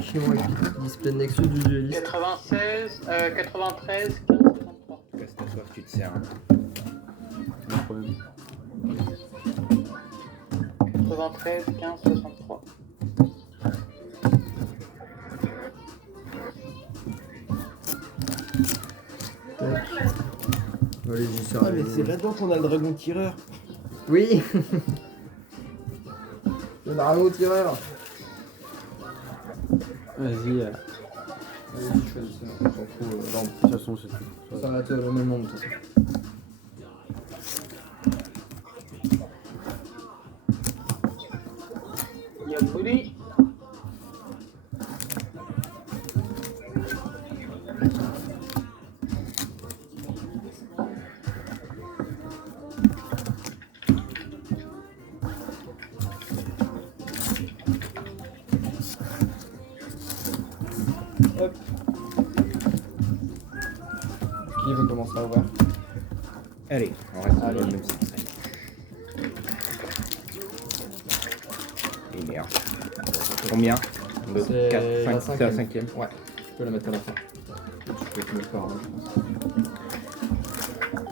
tranquillement avec le display de Nexus du dueliste. 93, 15, 63. Casse-toi, tu te sers. Pas de problème. 93, 15, 63. Allez-y, ça Ah, mais c'est là-dedans qu'on a le dragon tireur. Oui. Le dragon tireur. Vas-y. Allez-y, choisissez. On s'en fout. Non, de toute façon, c'est tout. Ça va être le même nombre de toute façon. Yopoli. Hop. Qui veut commencer à ouvrir? Allez, on reste Allez. dans le même système. Et merde. Combien? Le C'est 4, la 5, c'est la cinquième. 5ème. Ouais, tu peux la mettre à la fin. Tu peux te mettre par là, je pense.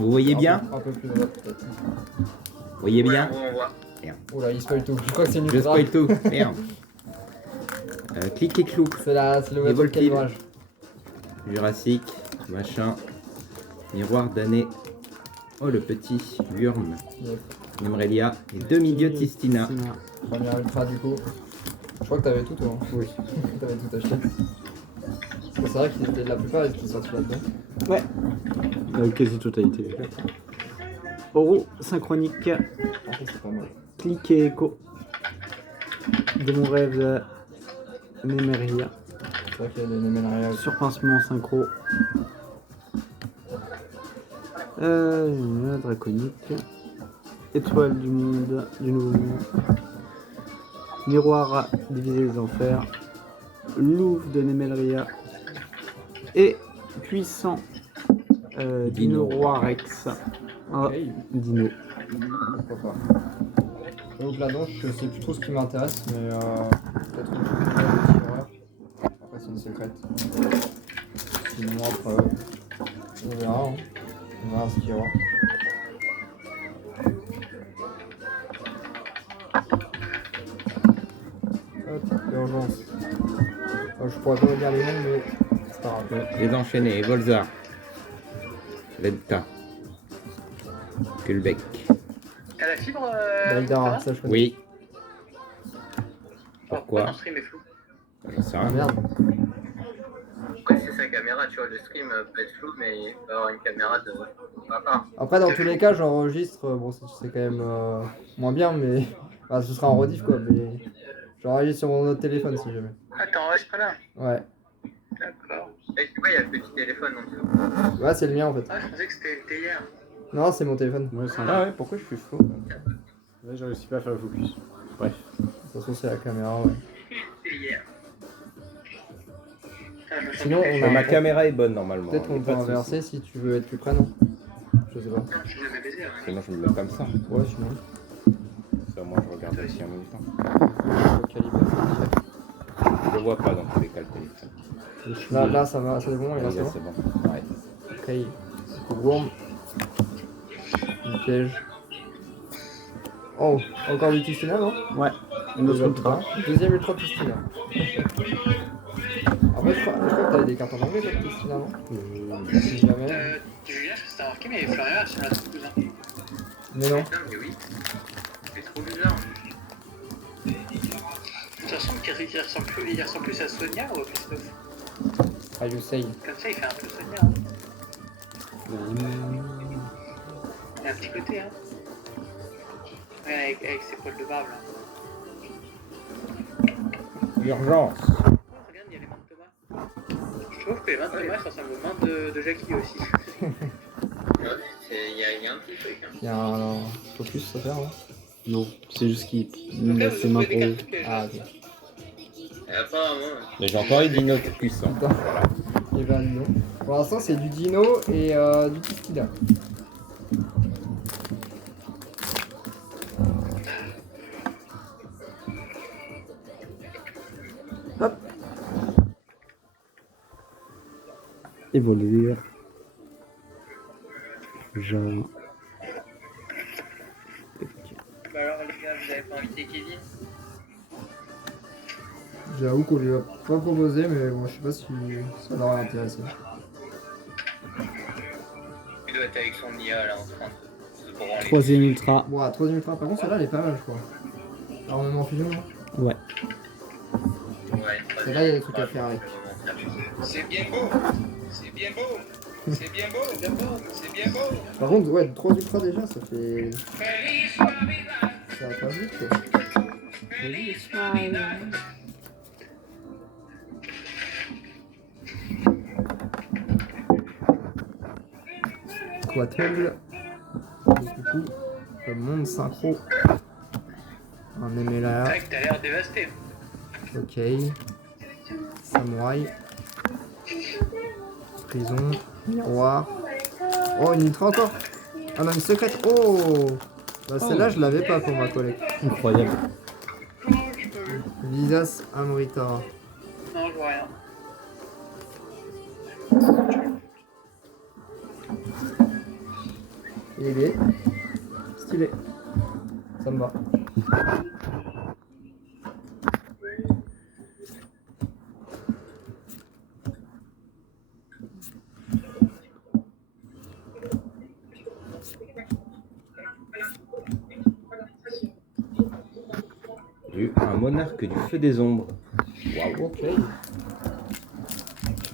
Vous voyez bien? Un peu plus droite peut-être. Vous voyez bien? On voit. Oula, il spoil tout. Je crois que c'est une Je spoil tout. Merde. Clic et clou. C'est le Les bateau de voltiles. calibrage. Jurassique, machin. Miroir d'année. Oh le petit Wurm. Yep. Numrelia et demi-dieu Tistina. Première ultra du coup. Je crois que t'avais tout toi. Hein. Oui. T'avais tout acheté. Parce que c'est vrai qu'il était la plupart qui sont sortis là-dedans. Ouais. Quasi-totalité. Oro synchronique. En fait, c'est pas mal. Clic et écho. Démon rêve Nemeria. C'est vrai qu'il y a des Nemeria aussi. Surpincement synchro. Draconique. Étoile du monde, du nouveau monde. Miroir divisé des enfers. Louvre de Nemeria. Et puissant Dino Roi Rex. Ah, Ok. Dino. Pourquoi pas. Donc là-dedans, je sais plus trop ce qui m'intéresse, mais peut-être une petite horreur. Après, c'est une secrète. Sinon, après, on verra. Hein. On verra ce qu'il y aura. Hop, urgence. Je pourrais pas vous dire les noms, mais c'est pas grave. Les enchaînés, Volzar. Venta. Kulbeck. T'as la fibre Daldara, ça je connais. Oui. Pourquoi Pourquoi? ton stream est flou? J'en sais Ah rien. merde. Ouais, c'est sa caméra, tu vois, le stream peut être flou, mais il peut avoir une caméra de... Après, dans tous les cas, j'enregistre. Bon, c'est quand même moins bien, mais. Enfin, ce sera en rediff quoi, mais. J'enregistre sur mon autre téléphone si jamais. Attends, ouais, c'est pas là. Ouais. D'accord. Et tu vois, il y a le petit téléphone en dessous. Ouais, c'est le mien en fait. Ah, je pensais que c'était hier. Non, c'est mon téléphone. Ouais, c'est Ah ouais, pourquoi je suis faux? Là, j'ai réussi pas à faire le focus. Bref. De toute façon, c'est la caméra, ouais. C'était hier. Putain, je me sens Sinon, plus on a- Ma caméra est bonne normalement. Peut-être qu'on y a peut pas de souci. inverser si tu veux être plus près, non? Je sais pas. Je l'avais baisé. Hein. Sinon je me mets comme ça. Ouais, sinon. Ça moi je regarde aussi en même temps. Le calibre. Je le vois pas dans tous les cas le téléphone. Là, ça va, c'est bon, et là, c'est Là, bon. c'est bon. Ouais. Ok. Worm. Un piège. Oh, encore du Tistina, non? Ouais. Une autre ultra. Deuxième ultra Tistina. Après, je crois que t'avais des cartes en anglais, toi, de Tistina, non? Si jamais. Julien, je sais pas si t'as remarqué, mais Florian, c'est notre cousin. Mais non. Putain, mais oui. C'est trop bizarre. De toute façon, il ressemble plus à Sonia ou à Christophe. Ah, you say. Comme ça, il fait un peu Sonia. Hein. Il a un petit côté, hein. Ouais, avec ses poils de barbe, là. Urgence. Oh, regarde, il y a les mains de Thomas. Je trouve que les mains de Thomas ressemblent aux mains de Jackie aussi. Ouais, il y a un petit truc. Hein. Il y a un focus à faire, hein. Non, c'est juste qu'il Donc là, a vous ses mains trouvez des pour cartes pièges. Ah, ok. Et apparemment, Mais j'ai encore eu Dino puissant. Putain. Et ben, non. Pour l'instant, c'est du Dino et du Tistina. Hop. évoluer. Genre. Bah alors les gars, vous avez pas invité Kevin? J'avoue qu'on lui a pas proposé, mais bon, je sais pas si ça l'aurait intéressé. Il doit être avec son IA là en train de se branler. Troisième ultra. Bon, à 3ème ultra, par contre, celle-là, elle est pas mal, je crois. Armement fusion, là. Ouais. Ouais, Celle-là, il y a des trucs à faire avec. C'est bien beau. C'est bien beau. C'est bien beau. C'est bien beau. Par contre, ouais, 3 ultras déjà, ça fait. Ça va pas vite, quoi. Quattle. Du coup, le monde synchro. Un C'est MLA. vrai que t'as l'air dévasté. Ok. Samouraï. Prison. Miroir. Oh, une ultra encore. Ah non, une secrète. Oh bah, celle-là, je l'avais pas pour ma collègue. Incroyable. Visas Amrita. Non, je vois rien. Il est stylé. Ça me va. J'ai eu un monarque du feu des ombres. Waouh. Ok. Je sais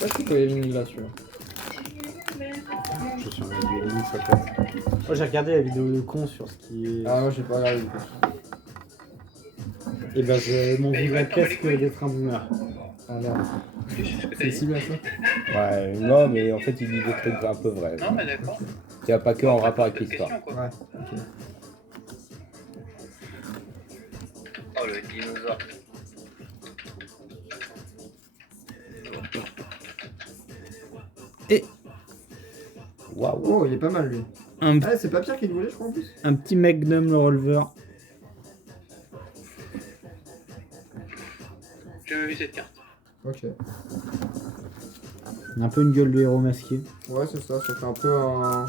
pas si tu peux éliminer là-dessus. Je suis en dueling, ça passe. Oh, j'ai regardé la vidéo de con sur ce qui est. Ah, moi j'ai pas regardé du coup. Et ben, je m'en Mais il va voudrais tomber presque les couilles. d'être un boomer. Ah merde. C'est ce que t'as C'est dit. cible à ça. Ouais, non, mais en fait, il dit des trucs un peu vrais. Non, mais d'accord. Il n'y a pas que en rapport avec l'histoire. Question, quoi. Ouais, ok. Oh, le dinosaure. Waouh. Oh, il est pas mal lui. Un, Ah, c'est pas pire qu'il voulait, je crois en plus. un petit Magnum le releveur. J'ai jamais vu cette carte. Ok. Un peu une gueule de héros masqué. Ouais, c'est ça, ça fait un peu un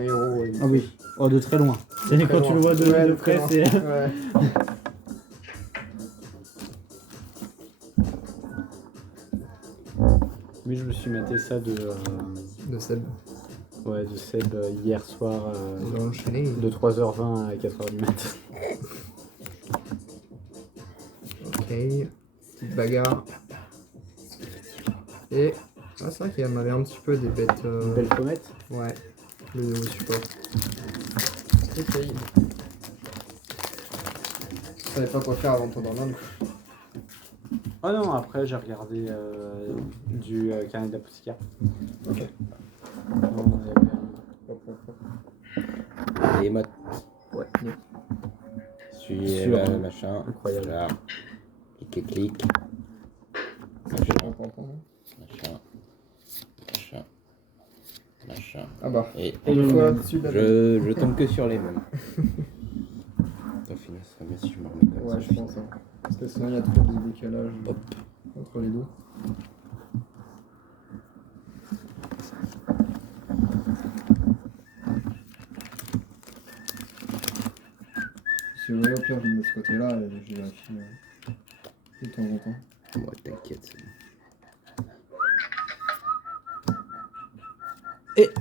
héros. Ouais. Ah oui. Oh, de très loin. C'est quand tu le vois de, Ouais, de très près, loin. c'est. Ouais. Mais je me suis maté ça de. De Seb. Ouais, de Seb hier soir. Ils ont enchaîné. De 3h20 à 4h du mat. Ok. Petite bagarre. Et. Ah, c'est vrai qu'il y en avait un petit peu des bêtes. Belle pommette. Ouais. Le nouveau support. Ok. Je savais pas quoi faire avant de tomber dans l'Inde. Oh non, après j'ai regardé du carnet d'apothicaire. Ok. Non, il y avait Hop, hop, hop. Les mottes. Ouais. Suis Sûr, hein. machin. Incroyable. Là. Clic et clic. Ça fait pas entendre. Machin. Machin. Machin. Ah bah. Et Et Une le fois même. dessus de la je tombe que sur les mêmes. Au final, ce serait bien si je me remets comme ça. Ouais, je pense. Hein. Parce que sinon, il y a trop de décalage Hop. entre les deux. Si vous voulez, au pire, je me mets de ce côté-là et je vérifie de temps en temps. Moi, t'inquiète. c'est bon.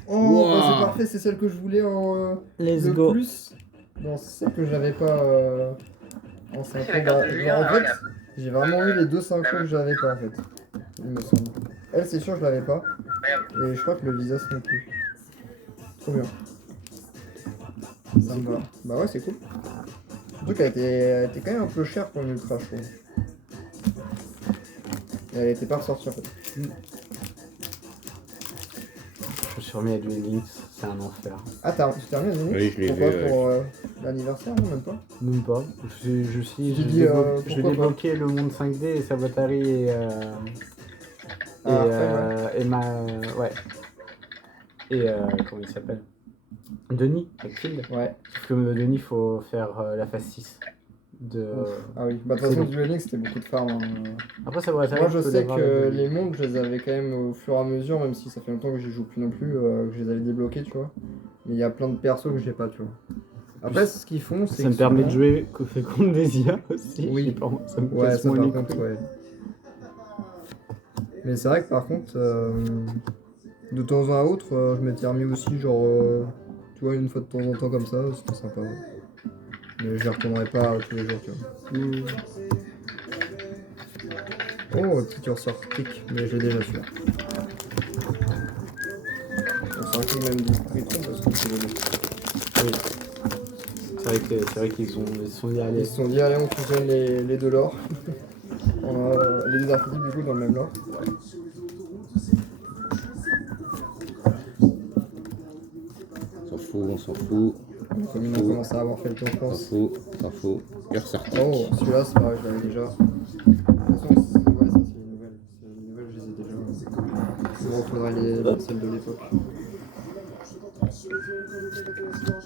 Oh, Wow. bah, c'est parfait, c'est celle que je voulais en Let's le go. plus. Non, c'est celle que j'avais pas en synchro. C'est la carte de Bah, Julien, en là, fait, regarde. j'ai vraiment eu les deux synchros que j'avais pas en fait. Il me semble. Elle, c'est sûr, je l'avais pas. Regarde. Et je crois que le visage non plus. Trop bien. Ça me va. Bah ouais, c'est cool. Surtout qu'elle était quand même un peu chère pour une ultra, je trouve. Et elle était pas ressortie en fait. Je me suis remis à Duel Links, c'est un enfer. Ah, tu t'es remis à Zenith? Oui, je l'ai Pourquoi? vu, Pour l'anniversaire, non, même pas? Même pas. Je suis. Tu J'ai dis, j'ai pourquoi débloqué le monde 5D et Sabatari Ah, et ma. Ouais. Et comment il s'appelle Denis, avec Field. Ouais. Sauf que Denis, faut faire la phase 6 Ah oui, bah de toute façon, Duel Links c'était beaucoup de farm. Hein. Après, ça devrait être Moi je sais que les mondes, je les avais quand même au fur et à mesure, même si ça fait longtemps que j'y joue plus non plus, que je les avais débloqués, tu vois. Mais il y a plein de persos que j'ai pas, tu vois. Après, ce qu'ils font, c'est Ça me permet de jouer contre des IA aussi. Oui. Je sais pas, ça me Ouais, casse ça moins par les contre, couilles. ouais. Mais c'est vrai que par contre, de temps à autre, je m'étais remis aussi, genre, tu vois, une fois de temps en temps comme ça, c'était sympa. Ouais. Mais j'y retournerai pas tous les jours, tu vois. Oh, petit curseur clic, mais j'ai déjà celui-là. On s'en fout même du Tritron parce que c'est joli. Oui. C'est vrai qu'ils sont y allés. Ils se sont dit, allez, on fusionne les deux lores. Les deux archétypes du coup dans le même lore. On s'en fout, on s'en fout. Comme ils ont commencé à avoir fait le tour, je On s'en pense. fout, on s'en fout. Curseur tic. Oh, celui-là, c'est pareil, je l'avais déjà. De toute façon, ouais, ça c'est une nouvelle. C'est une nouvelle, je les ai déjà. Il me refaudrait celles de l'époque.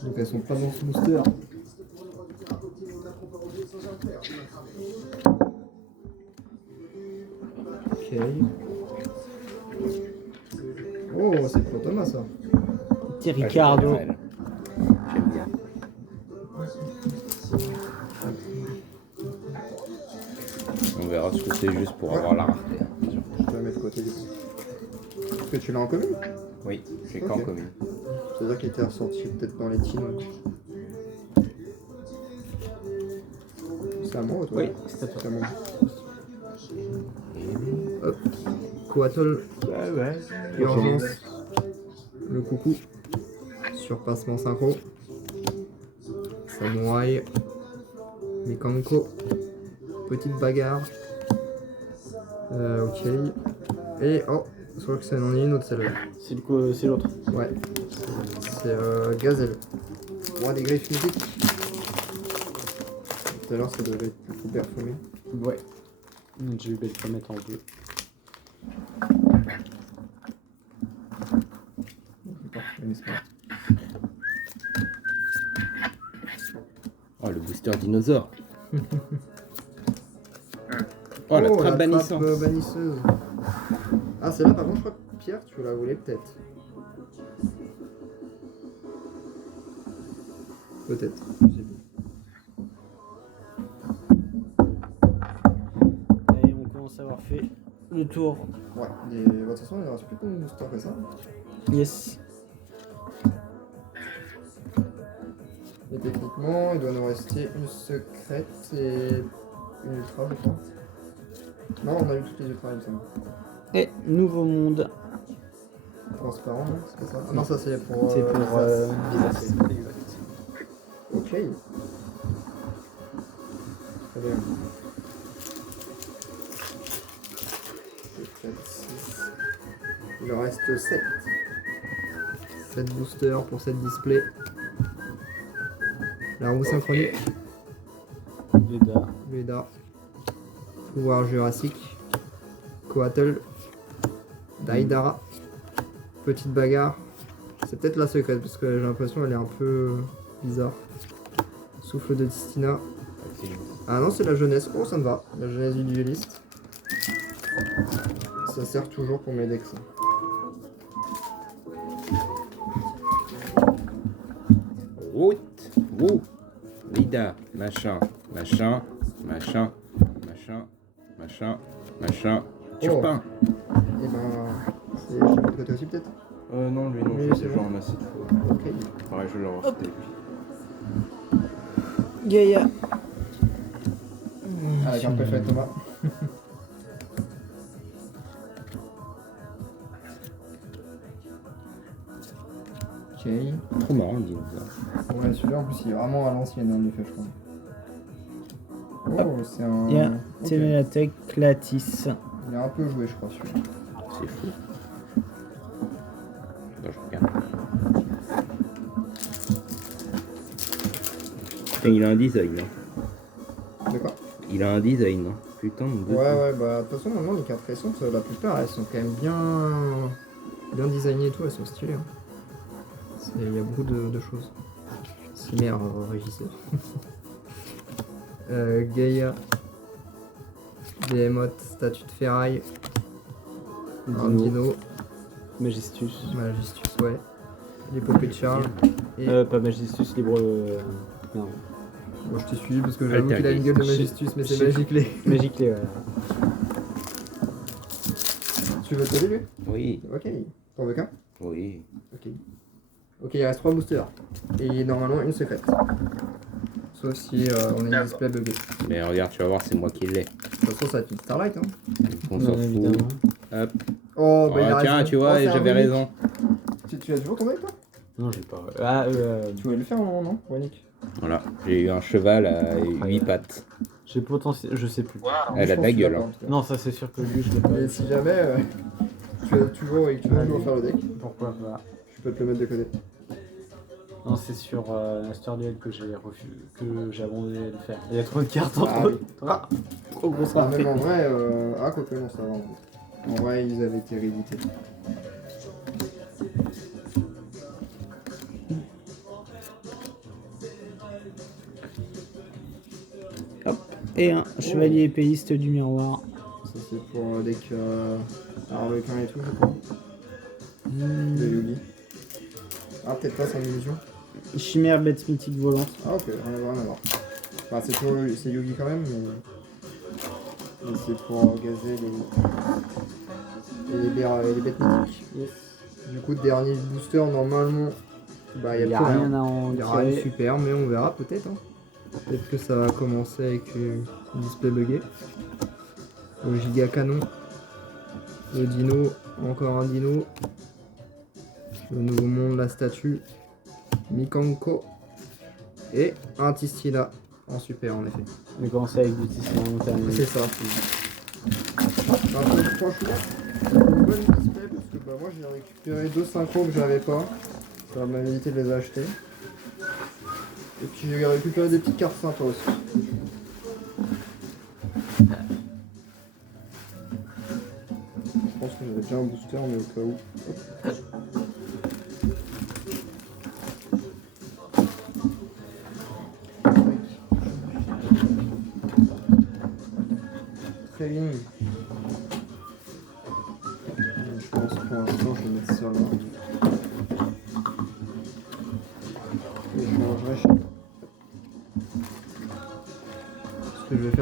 Donc elles sont pas dans ce booster. Ok. Oh, c'est pour Thomas ça. Petit Ah, j'aime Ricardo. bien, elle. J'aime bien. On verra ce que c'est juste pour avoir la rareté. Hein, bien sûr. Je vais la mettre de côté du coup. Est-ce que tu l'as en commune? Oui, j'ai qu'en Ok. commune. C'est-à-dire qu'il était ressorti peut-être dans les teams. C'est à moi ou toi? Oui, c'est à toi. C'est à moi. Hop. Coatl, Ouais, ouais. urgence. Le coucou. Surpassement synchro. Samouraï. Mikanko. Petite bagarre. Ok. Et oh, je crois que ça en est une autre celle-là. C'est l'autre. Ouais. C'est Gazelle. Roi des griffes mythiques. Tout à l'heure ça devait être beaucoup parfumé. Ouais. J'ai eu belle pas mettre en bleu. Parfumé, c'est pas. Oh, le booster dinosaure. Oh, la trappe bannissante. Bannisseuse. Ah, celle-là, par contre, je crois que Pierre, tu la voulais peut-être. Peut-être, je sais plus. Et on commence à avoir fait le tour. Ouais, de toute façon, il ne reste plus tant de boosters que ça. Yes. Et techniquement, il doit nous rester une secrète et une ultra, je crois. Non, on a eu toutes les ultras, il me semble. Et nouveau monde. Transparent, non? C'est pas ça? Ah non, ça c'est pour. C'est pour Visas. exact. Ok. Très bien. 4, 6. Il en reste 7. 7 boosters pour 7 displays. La roue synchronique. Veda. Veda. Pouvoir jurassique. Coatl. Daidara. Petite bagarre. C'est peut-être la secrète parce que j'ai l'impression qu'elle est un peu bizarre. Souffle de Tistina. Ah non, c'est la jeunesse. Oh, ça me va. La jeunesse du dueliste. Ça sert toujours pour mes decks. Ça. Route. Wouh. Lida. Machin. Machin. Machin. Machin. Machin. Machin. Turpin. Et ben, c'est je de côté aussi peut-être. Non, lui non, Oui, je c'est sais bon. genre assez de fois. Ok. Pareil, je l'ai refait. Gaïa. Ah, la carte préférée de Thomas. Ok. Trop marrant le dinosaure. Ouais, celui-là en plus il est vraiment à l'ancienne, en effet, je crois. Oh, c'est un. Yeah. Ok. Témélatech Clatis. Il a un peu joué, je crois, celui-là. C'est fou. Attends, je regarde. Putain, il a un design. Hein. D'accord. Il a un design. Hein. Putain, mon dieu. Ouais, bah, de toute façon, maintenant les cartes récentes, la plupart elles sont quand même bien designées et tout, elles sont stylées. Hein. Il y a beaucoup de choses. Cimer, régisseur. Gaïa, Behemoth, statue de ferraille, un dino, Magistus. Magistus, ouais, l'épopée de Charles, et Pas Magistus, libre. Non. moi je t'ai suivi parce que j'avoue qu'il a une gueule de Magistus, mais c'est Shit. Magiclé. Magiclé, ouais. Tu veux te coller lui? Oui, Ok, t'en veux qu'un? oui. Ok. Ok, il reste 3 boosters. Et normalement une secrète. Sauf si on a une D'accord. display buggée. Mais regarde, tu vas voir, c'est moi qui l'ai. De toute façon, ça va être une Starlight. Hein. On s'en Bien fout. évidemment. Hop. Oh, Oh, bah il a tiens, raison. tu vois, Oh, c'est un j'avais Wenick. raison. Tu as toujours ton deck toi? Non, j'ai pas. Ah, Tu voulais le faire non Wenick? Voilà, j'ai eu un cheval à 8 pattes. j'ai potentiel. Je sais plus. Waouh. Elle a de la gueule. Hein. Non, ça c'est sûr que lui, je l'ai pas. Et si jamais tu as toujours et que tu veux toujours faire le deck, Pourquoi pas. je peux te le mettre de côté. Non, c'est sur Master Duel que j'ai refusé, que j'ai abandonné de le faire. Il y a trop de cartes entre Ah oui. eux. Ah, trop grosse Ah, rentrée. même en vrai, quoique non, ça va. En fait. En vrai, ils avaient été réédités. Et un chevalier épéiste du miroir. Ça, c'est pour deck Harlequin et tout, je crois. De Yugi. Ah, peut-être pas sans illusion. Chimère bête mythique volante. Ah, ok, rien à voir, rien à voir. Bah, c'est toujours c'est Yugi quand même, mais c'est pour gazer les bêtes mythiques. Du coup, dernier booster, normalement, bah, Il il n'y y a a plus rien rien. à en Il y aura une tirer. super, mais on verra peut-être. Hein. Peut-être que ça va commencer avec un display buggé. Le giga canon. Le dino, encore un dino. Le nouveau monde, la statue. Mikanko. Et un Tistina en super en effet. On a commencé avec du Tisserand montagne. C'est ça. Franchement, une bonne display parce que bah, moi j'ai récupéré 2 synchros que j'avais pas. Ça m'a évité de les acheter. Et puis j'ai récupéré des petites cartes sympas aussi. Je pense que j'avais déjà un booster mais au cas où. Très bien. Je pense pour l'instant je vais mettre ça là.